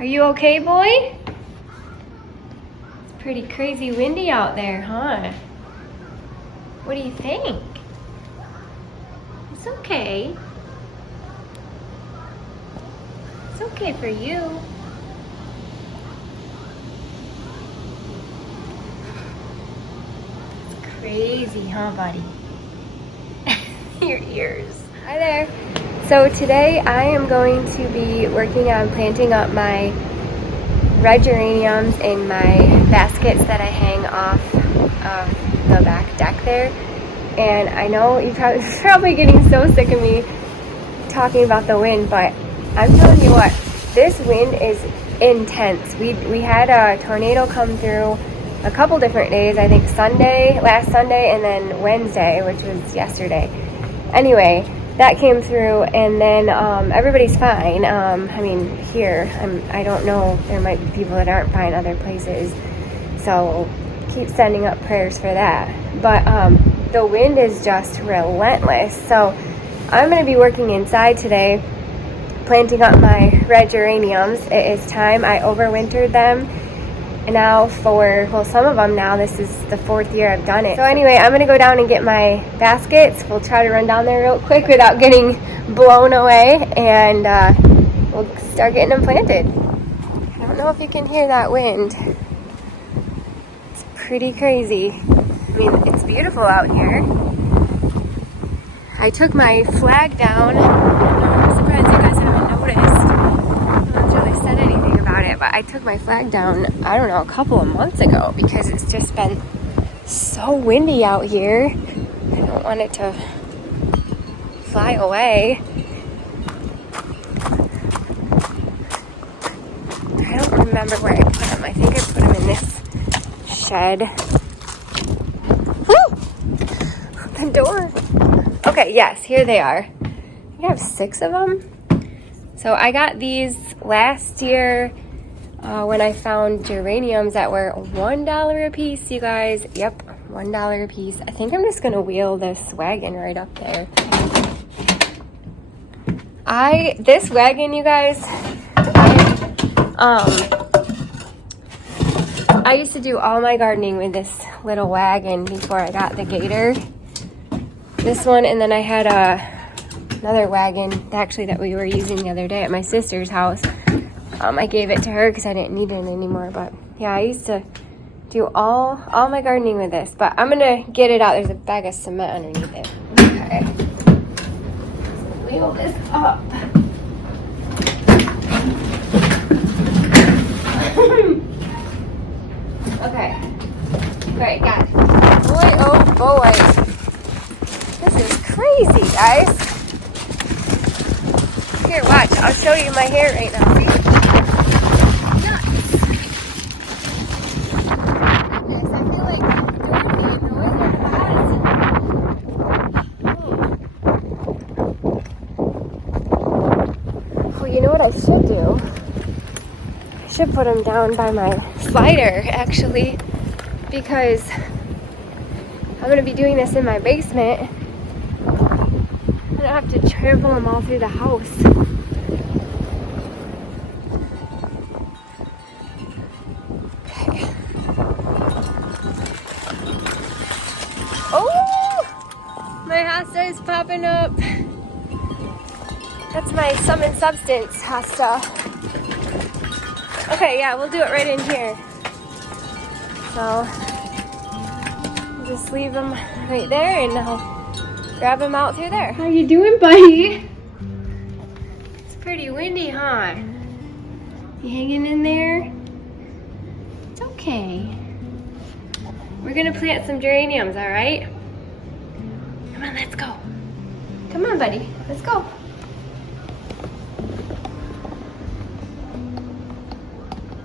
Are you okay, boy? It's pretty crazy windy out there, huh? What do you think? It's okay. It's okay for you. It's crazy, huh, buddy? Your ears. Hi there. So today I am going to be working on planting up my red geraniums in my baskets that I hang off of the back deck there. And I know you're probably getting so sick of me talking about the wind, but I'm telling you what, this wind is intense. We had a tornado come through a couple different days, I think last Sunday, and then Wednesday, which was yesterday. Anyway, that came through, and then everybody's fine. I mean, here, I don't know, there might be people that aren't fine other places, so keep sending up prayers for that. But the wind is just relentless, so I'm going to be working inside today, planting up my red geraniums. It is time. I overwintered them. And now some of them now, this is the 4th year I've done it. So anyway, I'm going to go down and get my baskets. We'll try to run down there real quick without getting blown away, and we'll start getting them planted. I don't know if you can hear that wind. It's pretty crazy. I mean, it's beautiful out here. I took my flag down. I'm surprised you guys haven't noticed. No one's really said anything about it, but I took my flag down, I don't know, a couple of months ago because it's just been so windy out here. I don't want it to fly away. I don't remember where I put them. I think I put them in this shed. Woo! The door. Okay, yes, here they are. I have 6 of them. So I got these last year when I found geraniums that were $1 a piece, you guys. Yep, $1 a piece. I think I'm just gonna wheel this wagon right up there. This wagon, you guys, I used to do all my gardening with this little wagon before I got the gator. This one, and then I had another wagon actually that we were using the other day at my sister's house. I gave it to her because I didn't need it anymore, but yeah, I used to do all my gardening with this, but I'm gonna get it out. There's a bag of cement underneath it. Okay. Wheel this up. Okay. Great, got it. Boy, oh boy. This is crazy, guys. Here, watch. I'll show you my hair right now. See? Nuts. Goodness, I feel like Dorothy in the Wizard of Oz. Well, you know what I should do? I should put them down by my slider, actually, because I'm going to be doing this in my basement. I don't have to trample them all through the house. Okay. Oh! My hosta is popping up. That's my Sum and Substance hosta. Okay, yeah, we'll do it right in here. So, just leave them right there and I'll grab them out through there. How you doing, buddy? It's pretty windy, huh? You hanging in there? It's okay. We're gonna plant some geraniums, all right? Come on, let's go. Come on, buddy, let's go.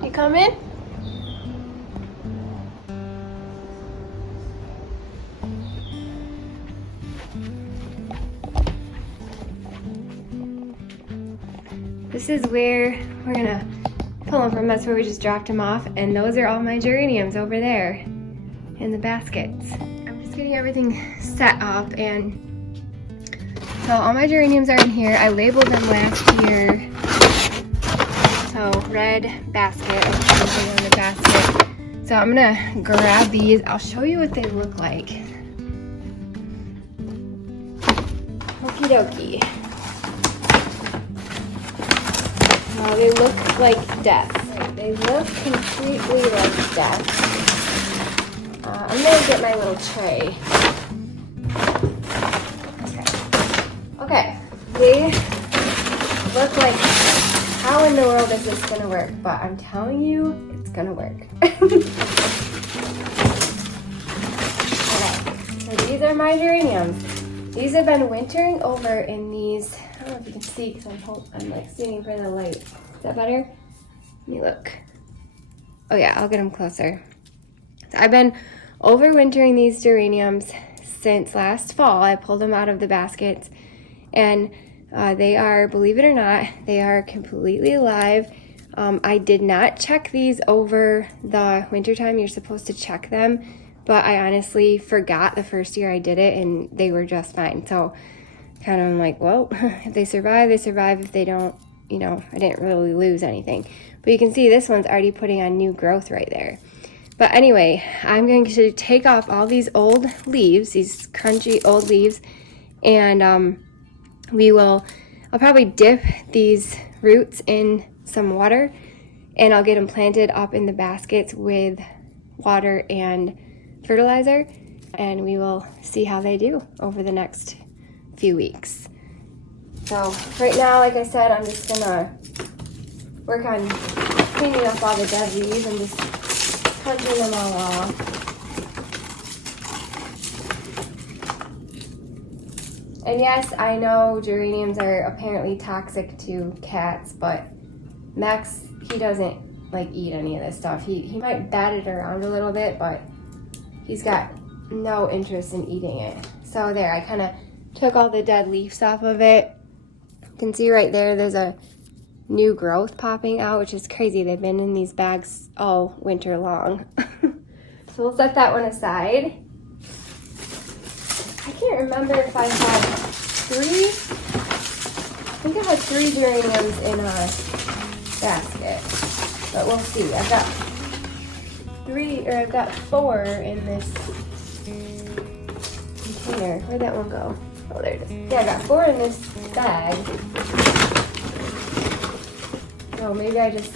You coming? This is where we're gonna pull them from. That's where we just dropped them off. And those are all my geraniums over there in the baskets. I'm just getting everything set up, and so all my geraniums are in here. I labeled them last year. So red basket, on the basket. So I'm gonna grab these. I'll show you what they look like. Okie dokie. Well, they look like death. They look completely like death. I'm gonna get my little tray. Okay, they look like, how in the world is this gonna work? But I'm telling you, it's gonna work. Okay, so these are my geraniums. These have been wintering over in these, I don't know if you can see because I'm like sitting in front of the light. Is that better? Let me look. Oh yeah, I'll get them closer. So I've been overwintering these geraniums since last fall. I pulled them out of the baskets, and they are, believe it or not, they are completely alive. I did not check these over the wintertime. You're supposed to check them, but I honestly forgot the first year I did it, and they were just fine. So kind of like, well, if they survive, they survive. If they don't, you know, I didn't really lose anything. But you can see this one's already putting on new growth right there. But anyway, I'm going to take off all these old leaves, these crunchy old leaves, and I'll probably dip these roots in some water, and I'll get them planted up in the baskets with water and fertilizer, and we will see how they do over the next few weeks. So right now, like I said, I'm just gonna work on cleaning up all the dead leaves and just punching them all off. And yes, I know geraniums are apparently toxic to cats, but Max, he doesn't like eat any of this stuff. He might bat it around a little bit, but he's got no interest in eating it. So there, I kind of took all the dead leaves off of it. You can see right there, there's a new growth popping out, which is crazy. They've been in these bags all winter long. So we'll set that one aside. I can't remember if I had three. I think I had 3 geraniums in a basket, but we'll see. I've got 4 in this container. Where'd that one go? Oh, there it is. Yeah, I got 4 in this bag. Oh, maybe I just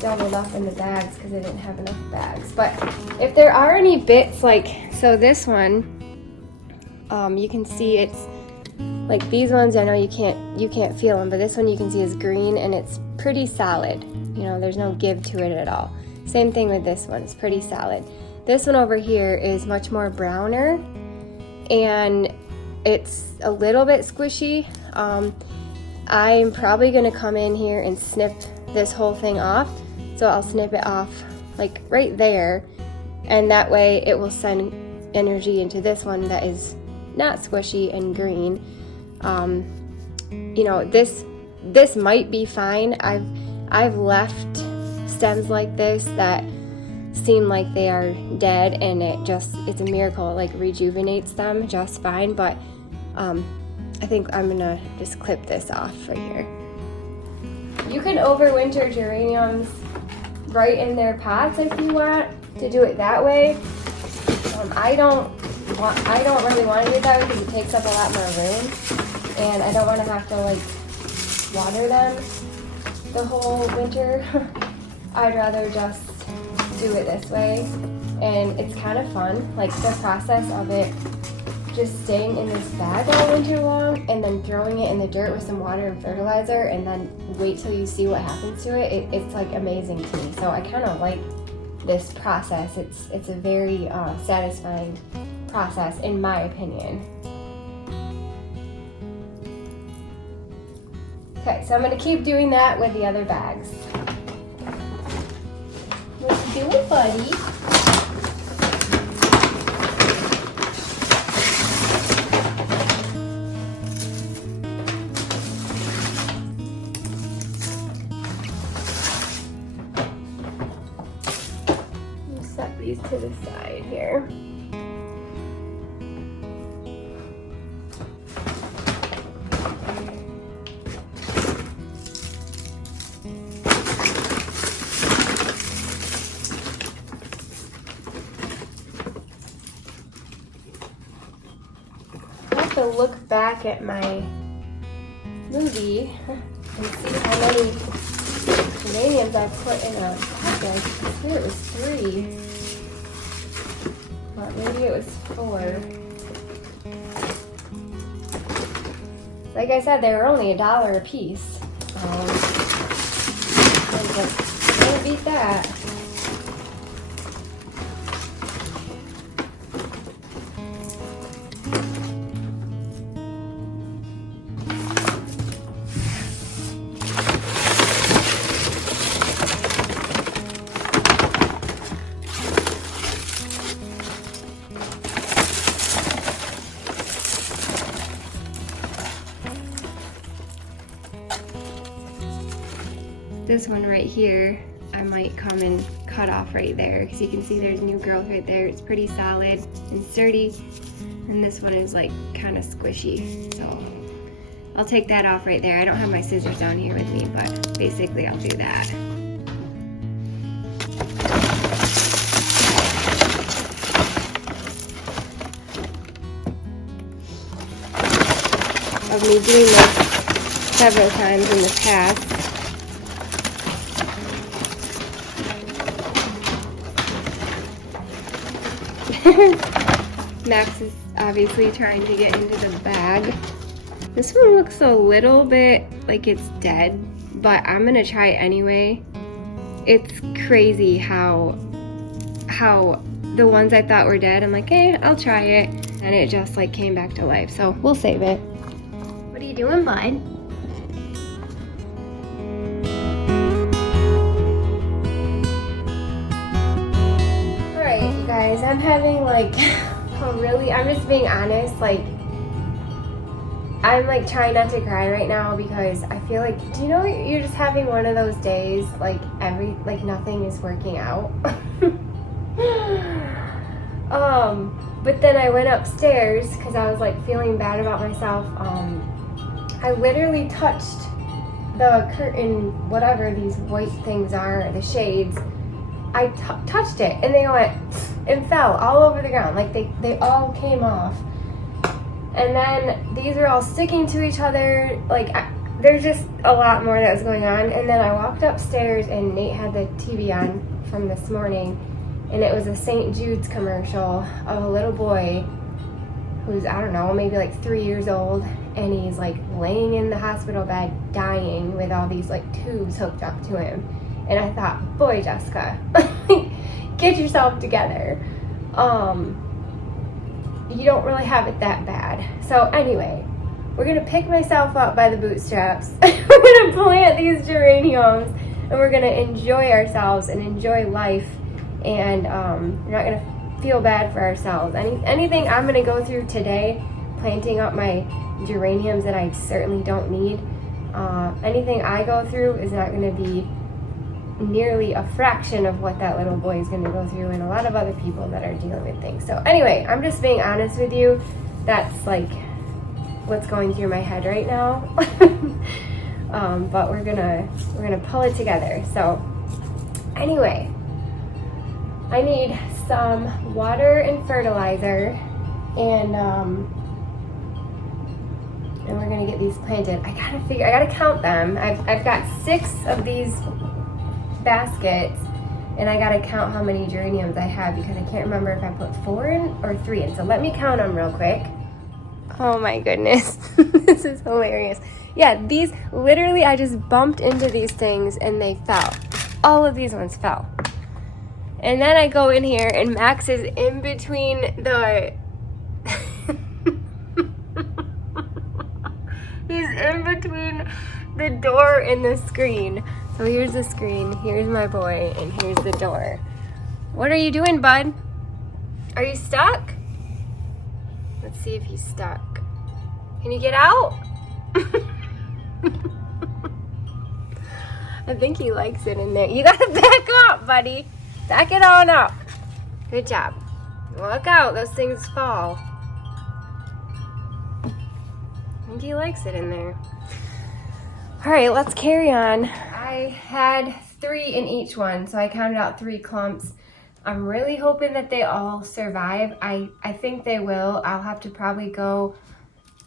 doubled up in the bags because I didn't have enough bags. But if there are any bits, like, so this one, you can see it's like these ones. I know you can't feel them, but this one you can see is green and it's pretty solid. You know, there's no give to it at all. Same thing with this one, it's pretty solid. This one over here is much more browner and it's a little bit squishy. I'm probably gonna come in here and snip this whole thing off. So I'll snip it off like right there, and that way it will send energy into this one that is not squishy and green. You know, this might be fine. I've left stems like this that seem like they are dead, and it's a miracle. It like rejuvenates them just fine. But I think I'm gonna just clip this off right here. You can overwinter geraniums right in their pots if you want to do it that way. I don't really want to do that because it takes up a lot more room, and I don't want to have to like water them the whole winter. I'd rather just do it this way, and it's kind of fun, like the process of it just staying in this bag all winter long and then throwing it in the dirt with some water and fertilizer and then wait till you see what happens to it. It's like amazing to me. So I kind of like this process. It's a very satisfying process in my opinion. Okay, so I'm going to keep doing that with the other bags. Let's do it, buddy. Set these to the side here. I have to look back at my movie and see how many geraniums I put in a packet. I swear it was 3. But maybe it was 4. Like I said, they were only $1 a piece. I'm gonna beat that. This one right here, I might come and cut off right there because you can see there's new growth right there. It's pretty solid and sturdy, and this one is like kind of squishy, so I'll take that off right there. I don't have my scissors down here with me, but basically I'll do that. Of me doing this several times in the past. Max is obviously trying to get into the bag. This one looks a little bit like it's dead, but I'm gonna try it anyway. It's crazy how the ones I thought were dead, I'm like, hey, I'll try it, and it just like came back to life. So we'll save it. What are you doing, bud? Guys, I'm having like I'm just being honest, like I'm like trying not to cry right now because I feel like, do you know you're just having one of those days like nothing is working out. But then I went upstairs because I was like feeling bad about myself. I literally touched the curtain, whatever these white things are, the shades. I touched it and they went and fell all over the ground. Like they all came off. And then these were all sticking to each other. Like there's just a lot more that was going on. And then I walked upstairs and Nate had the TV on from this morning. And it was a St. Jude's commercial of a little boy who's, I don't know, maybe like 3 years old. And he's like laying in the hospital bed dying with all these like tubes hooked up to him. And I thought, boy, Jessica, get yourself together. You don't really have it that bad. So anyway, we're gonna pick myself up by the bootstraps. We're gonna plant these geraniums and we're gonna enjoy ourselves and enjoy life. And we're not gonna feel bad for ourselves. Anything I'm gonna go through today, planting up my geraniums that I certainly don't need, anything I go through is not gonna be nearly a fraction of what that little boy is going to go through, and a lot of other people that are dealing with things. So anyway, I'm just being honest with you. That's like what's going through my head right now. But we're gonna pull it together. So anyway, I need some water and fertilizer, and we're gonna get these planted. I gotta count them. I've got 6 of these baskets, and I gotta count how many geraniums I have because I can't remember if I put 4 in or 3 in. So let me count them real quick. Oh my goodness. This is hilarious. Yeah, these literally, I just bumped into these things and they fell. All of these ones fell. And then I go in here and Max is in between the he's in between the door and the screen. So here's the screen, here's my boy, and here's the door. What are you doing, bud? Are you stuck? Let's see if he's stuck. Can you get out? I think he likes it in there. You gotta back up, buddy. Back it on up. Good job. Look out, those things fall. I think he likes it in there. All right, let's carry on. I had 3 in each one, so I counted out 3 clumps. I'm really hoping that they all survive. I think they will. I'll have to probably go,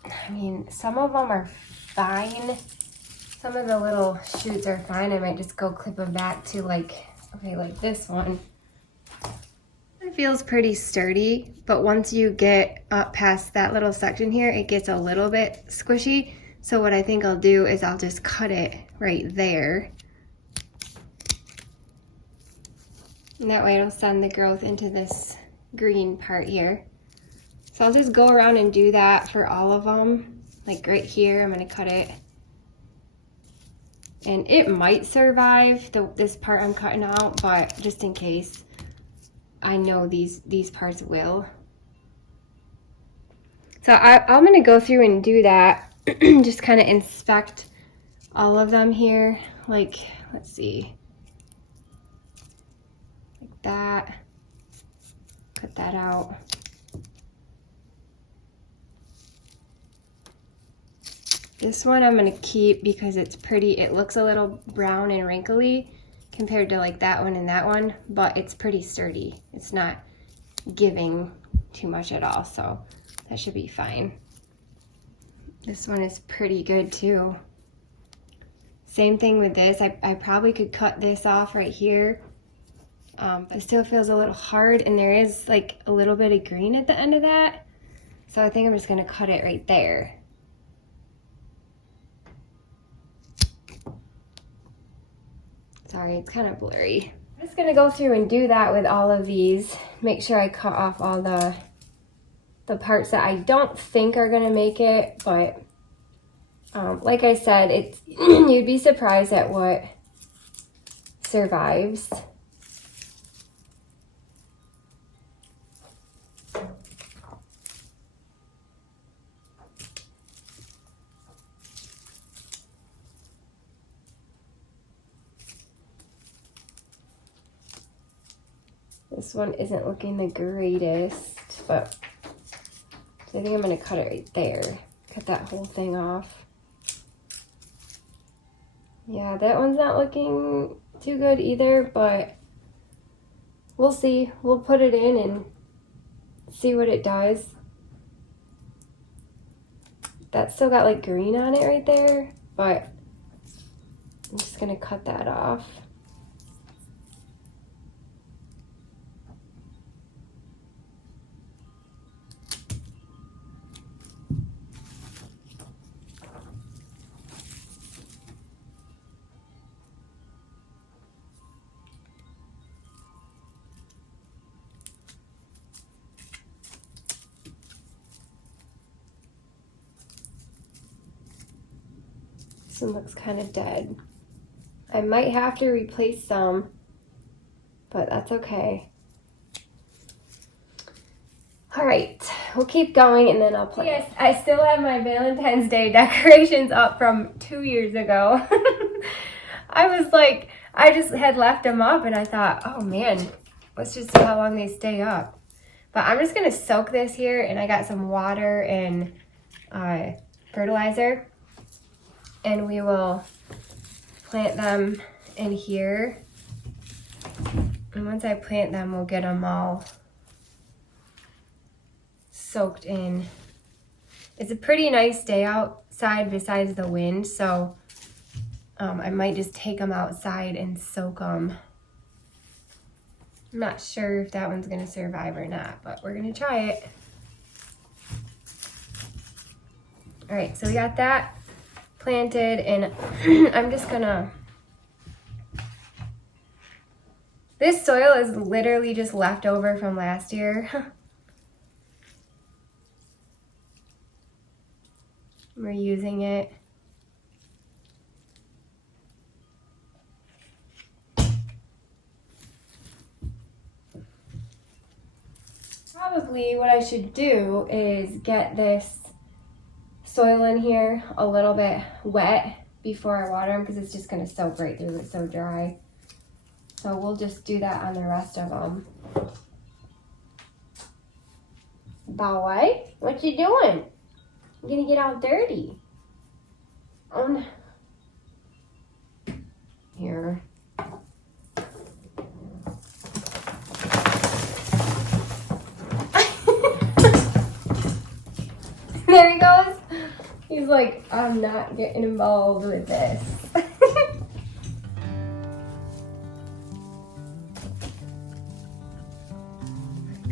I mean, some of them are fine. Some of the little shoots are fine. I might just go clip them back to like, okay, like this one. It feels pretty sturdy, but once you get up past that little section here, it gets a little bit squishy. So what I think I'll do is I'll just cut it right there. And that way it'll send the growth into this green part here. So I'll just go around and do that for all of them. Like right here, I'm gonna cut it. And it might survive this part I'm cutting out, but just in case, I know these parts will. So I'm gonna go through and do that. Just kind of inspect all of them here. Like, let's see. Like that. Cut that out. This one I'm gonna keep because it's pretty, it looks a little brown and wrinkly compared to like that one and that one, but it's pretty sturdy. It's not giving too much at all, so that should be fine. This one is pretty good too. Same thing with this. I probably could cut this off right here, but it still feels a little hard, and there is like a little bit of green at the end of that. So I think I'm just gonna cut it right there. Sorry, it's kind of blurry. I'm just gonna go through and do that with all of these. Make sure I cut off all the parts that I don't think are gonna make it, but like I said, it's you'd be surprised at what survives. This one isn't looking the greatest, but I think I'm gonna cut it right there. Cut that whole thing off. Yeah, that one's not looking too good either, but we'll see. We'll put it in and see what it does. That's still got like green on it right there, but I'm just gonna cut that off. This one looks kind of dead. I might have to replace some, but that's okay. All right, we'll keep going and then I'll play. Yes, I still have my Valentine's Day decorations up from 2 years ago. I was like, I just had left them up and I thought, oh man, let's just see how long they stay up. But I'm just gonna soak this here, and I got some water and fertilizer, and we will plant them in here. And once I plant them, we'll get them all soaked in. It's a pretty nice day outside besides the wind, so I might just take them outside and soak them. I'm not sure if that one's gonna survive or not, but we're gonna try it. All right, so we got that planted, and I'm just gonna, this soil is literally just left over from last year. We're using it. Probably what I should do is get this soil in here a little bit wet before I water them, because it's just going to soak right through. It's so dry. So we'll just do that on the rest of them. Boy, what you doing? You're going to get all dirty. here. There he goes. He's like, I'm not getting involved with this.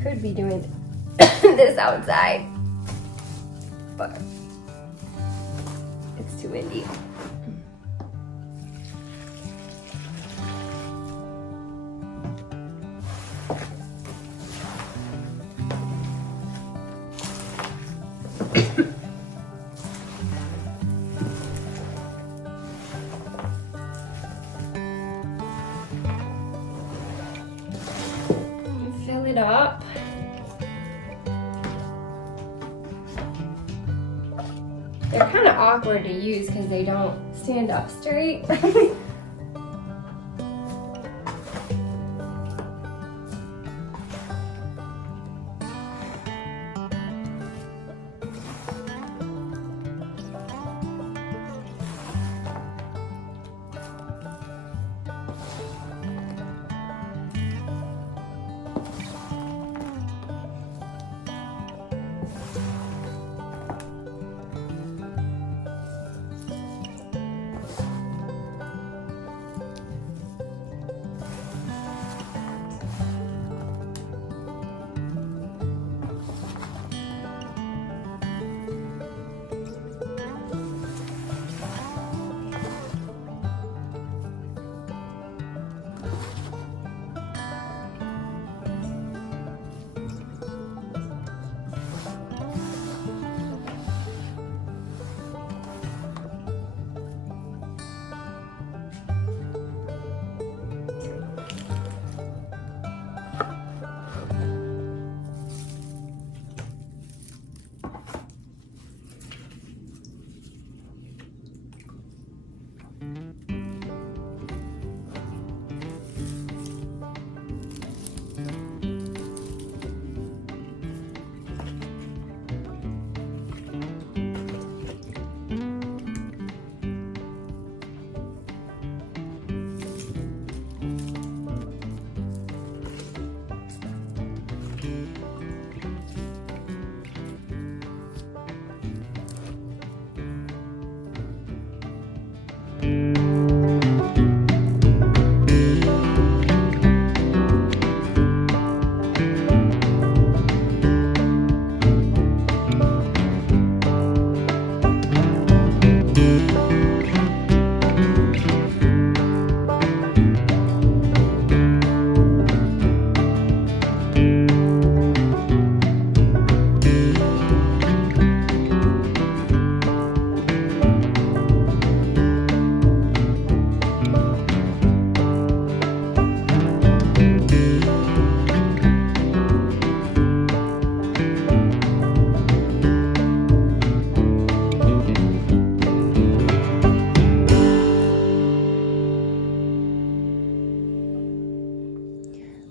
Could be doing this outside, but it's too windy. Fill it up. They're kind of awkward to use because they don't stand up straight.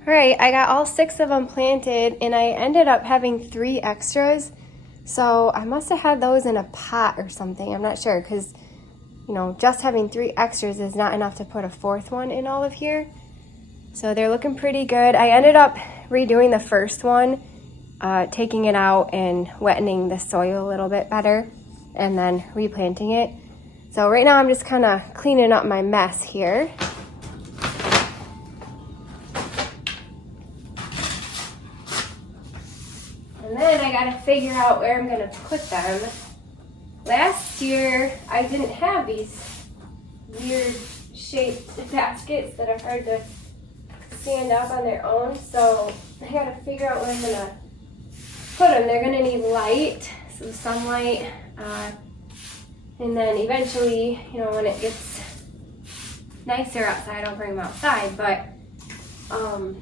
Alright, I got all 6 of them planted and I ended up having 3 extras. So I must have had those in a pot or something. I'm not sure because, you know, just having 3 extras is not enough to put a 4th one in all of here. So they're looking pretty good. I ended up redoing the first one, taking it out and wetting the soil a little bit better and then replanting it. So right now I'm just kind of cleaning up my mess here. And then I gotta figure out where I'm gonna put them. Last year, I didn't have these weird shaped baskets that are hard to stand up on their own, so I gotta figure out where I'm gonna put them. They're gonna need light, some sunlight, and then eventually, you know, when it gets nicer outside, I'll bring them outside, but I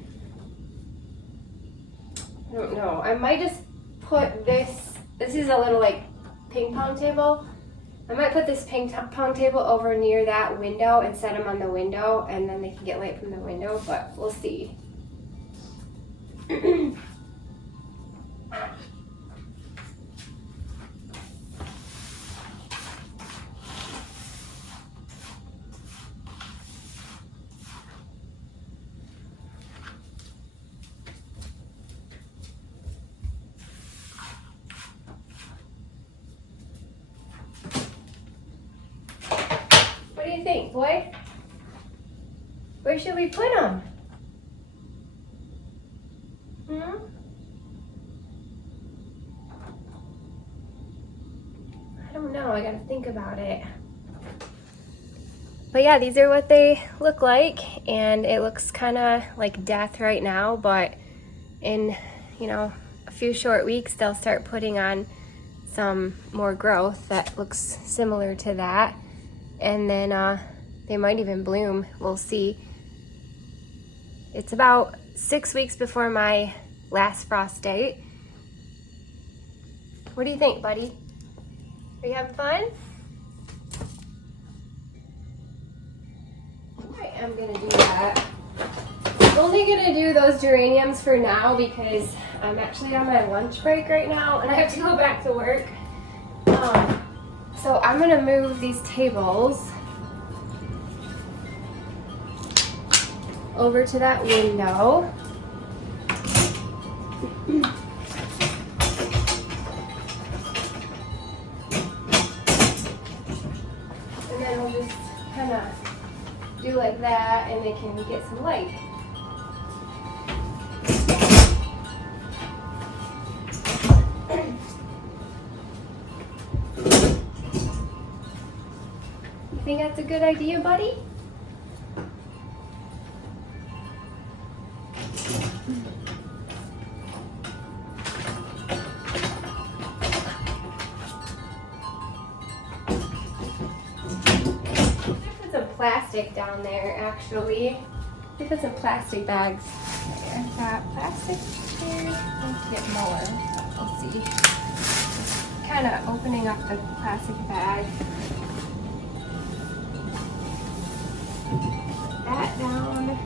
don't know. I might just put this is a little like ping pong table. I might put this ping pong table over near that window and set them on the window and then they can get light from the window, but we'll see. boy? Where should we put him? I don't know, I gotta think about it. But yeah, these are what they look like, and it looks kind of like death right now, but in, you know, a few short weeks, they'll start putting on some more growth that looks similar to that, and then they might even bloom. We'll see. It's about 6 weeks before my last frost date. What do you think, buddy? Are you having fun? I am gonna do that. I'm only gonna do those geraniums for now because I'm actually on my lunch break right now and I have to go back to work. So I'm gonna move these tables over to that window. And then we'll just kind of do like that and they can get some light. You think that's a good idea, buddy? Plastic down there, actually. They put some plastic bags there. I've got plastic here. Let's get more. We'll see. Kind of opening up the plastic bag. Put that down.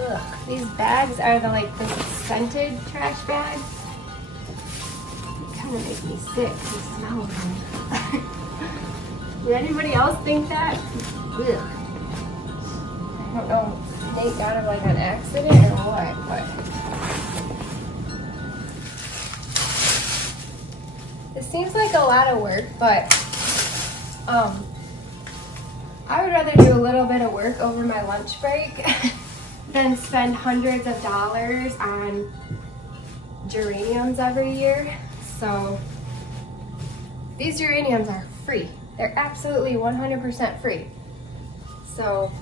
Ugh, these bags are the scented trash bags. They kind of make me sick to smell them. Did anybody else think that? Ugh. I don't know, Nate got them like on accident or what, but this seems like a lot of work, but I would rather do a little bit of work over my lunch break than spend hundreds of dollars on geraniums every year. So these geraniums are free. They're absolutely 100% free. So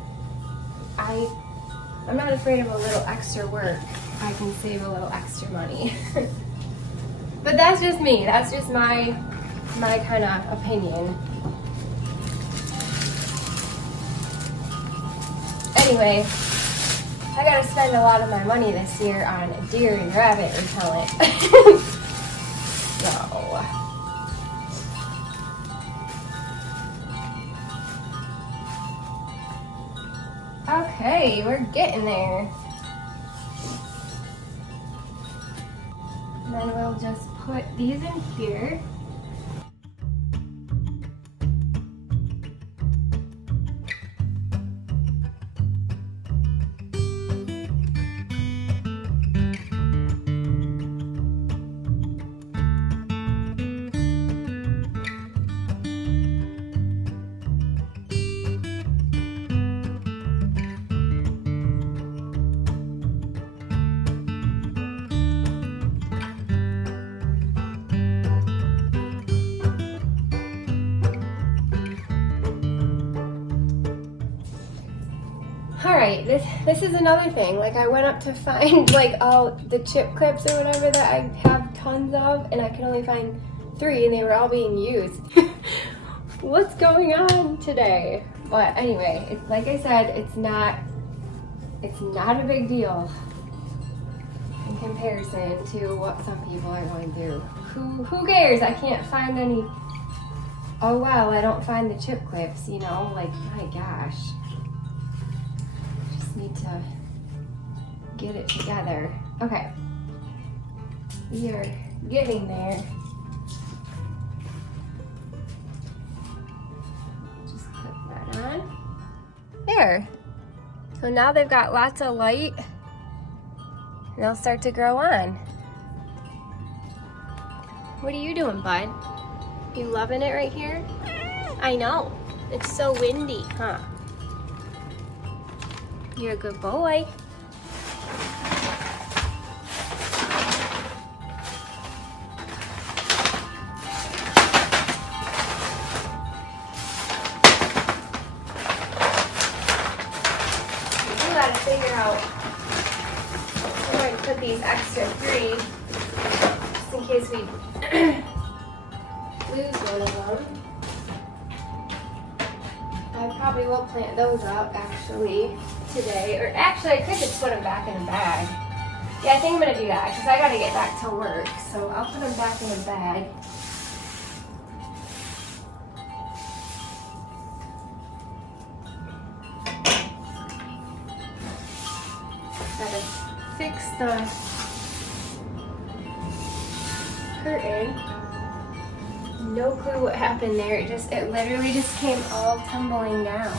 I'm not afraid of a little extra work. I can save a little extra money. But that's just me. That's just my kind of opinion. Anyway, I gotta spend a lot of my money this year on deer and rabbit repellent. So. Okay, we're getting there. And then we'll just put these in here. Alright, this is another thing. Like, I went up to find like all the chip clips or whatever that I have tons of, and I could only find 3 and they were all being used. What's going on today? But anyway, like I said, it's not a big deal in comparison to what some people are going through. Who cares? I can't find any. Oh well, I don't find the chip clips, you know, like, my gosh. Need to get it together. Okay, we are getting there. Just put that on. There. So now they've got lots of light and they'll start to grow on. What are you doing, bud? You loving it right here? I know. It's so windy, huh? You're a good boy. We gotta figure out where to put these extra 3, just in case we lose one of them. I probably will plant those up actually today, or actually I could just put them back in a bag. Yeah, I think I'm gonna do that because I gotta get back to work, so I'll put them back in a bag. Gotta fix the curtain. No clue what happened there. It literally just came all tumbling down.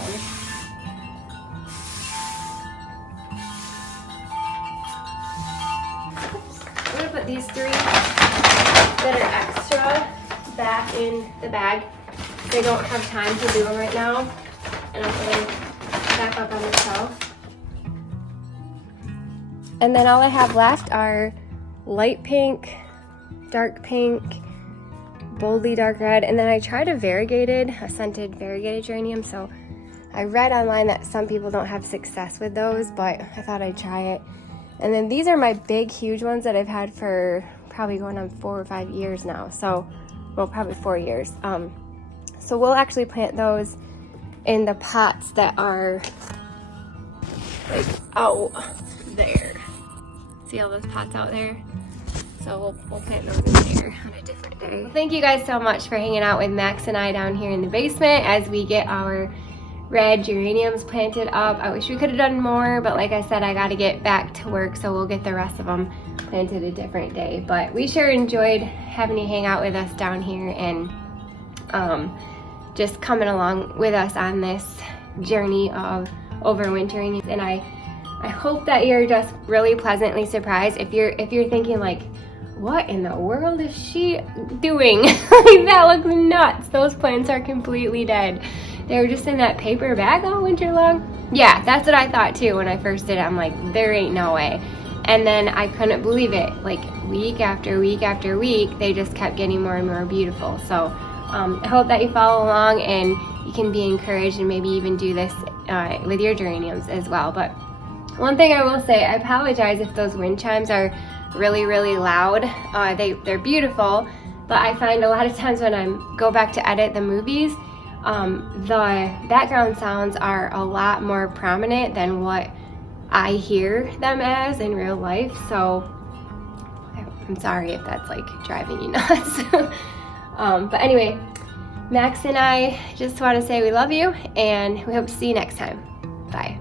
Oops. I'm gonna put these 3 that are extra back in the bag. They don't have time to do them right now. And I'll put them back up on the shelf. And then all I have left are light pink, dark pink, boldly dark red, and then I tried a scented variegated geranium. So I read online that some people don't have success with those, but I thought I'd try it. And then these are my big, huge ones that I've had for probably going on 4 or 5 years now. So, well, probably 4 years. So we'll actually plant those in the pots that are like out there. See all those pots out there? So we'll plant those in there on a different day. Well, thank you guys so much for hanging out with Max and I down here in the basement as we get our red geraniums planted up. I wish we could have done more, but like I said, I got to get back to work, so we'll get the rest of them planted a different day. But we sure enjoyed having you hang out with us down here and just coming along with us on this journey of overwintering. And I hope that you're just really pleasantly surprised. If you're thinking like, what in the world is she doing? Like, that looks nuts. Those plants are completely dead. They were just in that paper bag all winter long. Yeah, that's what I thought too when I first did it. I'm like, there ain't no way. And then I couldn't believe it. Like week after week after week, they just kept getting more and more beautiful. So I hope that you follow along and you can be encouraged and maybe even do this with your geraniums as well. But one thing I will say, I apologize if those wind chimes are really, really loud. They're beautiful, but I find a lot of times when I go back to edit the movies, the background sounds are a lot more prominent than what I hear them as in real life. So I'm sorry if that's like driving you nuts. But anyway, Max and I just want to say we love you and we hope to see you next time. Bye.